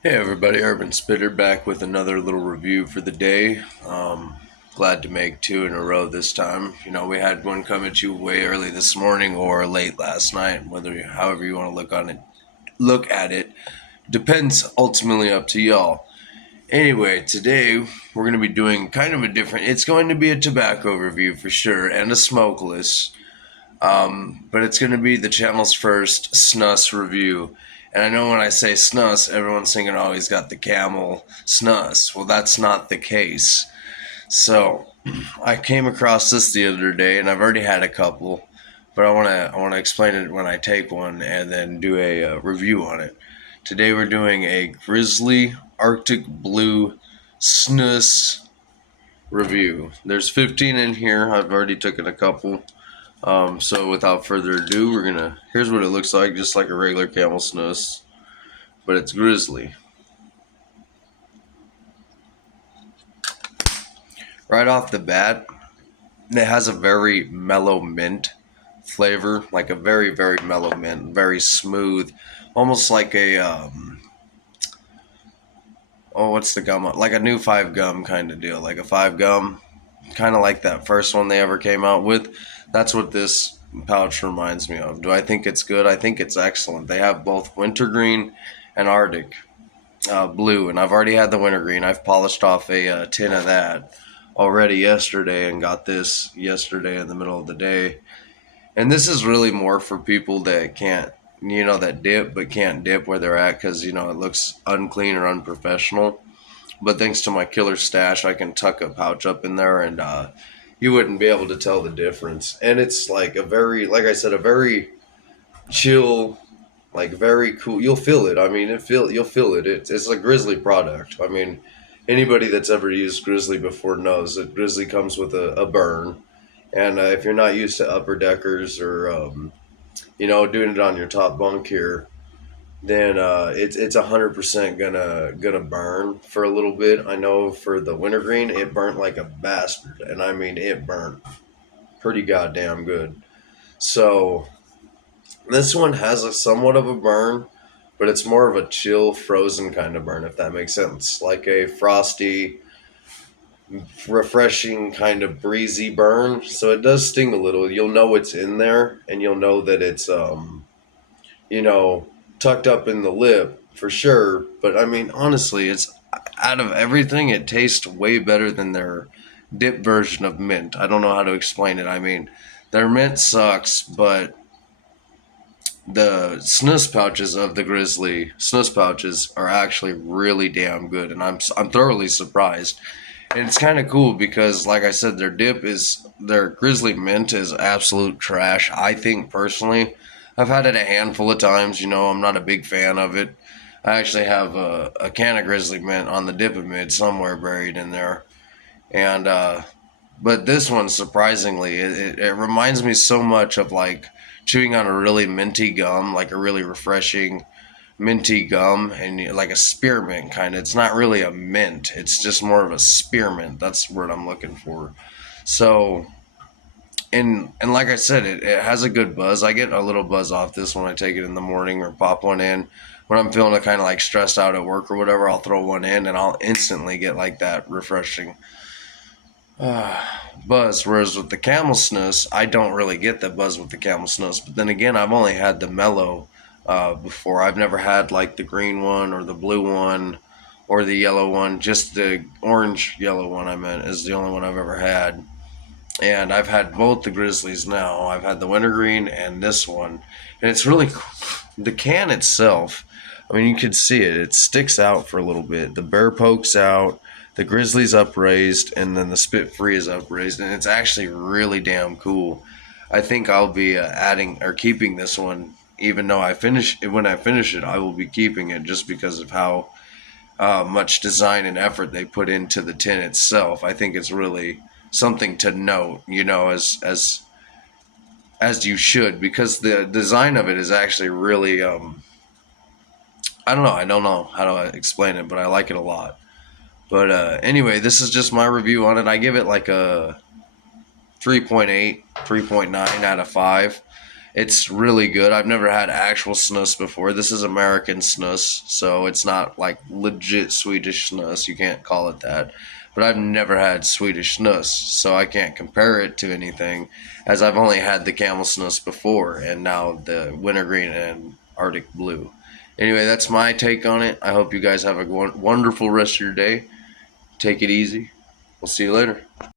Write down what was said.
Hey everybody, Urban Spitter back with another little review for the day. Glad to make two in a row this time. You know, we had one come at you way early this morning or late last night, however you want to look at it, depends ultimately up to y'all. Anyway, today we're going to be doing kind of a different. It's going to be a tobacco review for sure and a smokeless. But it's going to be the channel's first snus review. And I know when I say snus, everyone's thinking, oh, he's got the camel snus. Well, that's not the case. So I came across this the other day, and I've already had a couple, but I want to explain it when I take one and then do a review on it. Today we're doing a Grizzly Arctic Blue Snus review. There's 15 in here. I've already taken a couple. So without further ado, here's what it looks like, just like a regular camel snus, but it's grizzly. Right off the bat, it has a very mellow mint flavor, like a very, very mellow mint, very smooth, almost like what's the gum? Like a new five gum kind of deal, like a five gum, kind of like that first one they ever came out with. That's what this pouch reminds me of. Do I think it's good? I think it's excellent. They have both wintergreen and Arctic blue, and I've already had the wintergreen. I've polished off a tin of that already yesterday and got this yesterday in the middle of the day. And this is really more for people that can't, that dip but can't dip where they're at because, it looks unclean or unprofessional. But thanks to my killer stash, I can tuck a pouch up in there and you wouldn't be able to tell the difference. And it's like like I said, a very chill, like very cool. You'll feel it. I mean, you'll feel it. It's a Grizzly product. I mean, anybody that's ever used Grizzly before knows that Grizzly comes with a burn. And if you're not used to upper deckers or doing it on your top bunk here, then it's 100% gonna burn for a little bit. I know for the wintergreen, it burnt like a bastard, and I mean it burnt pretty goddamn good. So this one has a somewhat of a burn, but it's more of a chill, frozen kind of burn, if that makes sense. Like a frosty, refreshing, kind of breezy burn. So it does sting a little. You'll know it's in there, and you'll know that it's you know, tucked up in the lip for sure. But I mean, honestly, it's out of everything, it tastes way better than their dip version of mint. I don't know how to explain it. I mean, their mint sucks, but the snus pouches of the Grizzly snus pouches are actually really damn good, and I'm thoroughly surprised. And it's kind of cool because, like I said, their Grizzly mint is absolute trash. I think personally, I've had it a handful of times. I'm not a big fan of it. I actually have a can of Grizzly mint on the Dip-A-Mid somewhere buried in there, and but this one, surprisingly, it reminds me so much of like chewing on a really minty gum, like a really refreshing minty gum, and like a spearmint kind of. It's not really a mint, it's just more of a spearmint. That's the word I'm looking for. So, and like I said, it has a good buzz. I get a little buzz off this when I take it in the morning or pop one in. When I'm feeling kind of like stressed out at work or whatever, I'll throw one in and I'll instantly get like that refreshing buzz. Whereas with the camel snus, I don't really get the buzz with the camel snus. But then again, I've only had the mellow before. I've never had like the green one or the blue one or the yellow one. Just the orange yellow one, I meant, is the only one I've ever had. And I've had both the Grizzlies now. I've had the wintergreen and this one. And it's really cool. The can itself, I mean, you can see it. It sticks out for a little bit. The bear pokes out, the Grizzly's upraised, and then the spit free is upraised. And it's actually really damn cool. I think I'll be adding or keeping this one, even though when I finish it, I will be keeping it just because of how much design and effort they put into the tin itself. I think it's really something to note, as you should, because the design of it is actually really I don't know how to explain it, but I like it a lot. But anyway, this is just my review on it. I give it like a 3.8, 3.9 out of 5. It's really good. I've never had actual snus before. This is American snus, so it's not like legit Swedish snus. You can't call it that. But I've never had Swedish snus, so I can't compare it to anything, as I've only had the camel snus before, and now the wintergreen and Arctic blue. Anyway, that's my take on it. I hope you guys have a wonderful rest of your day. Take it easy. We'll see you later.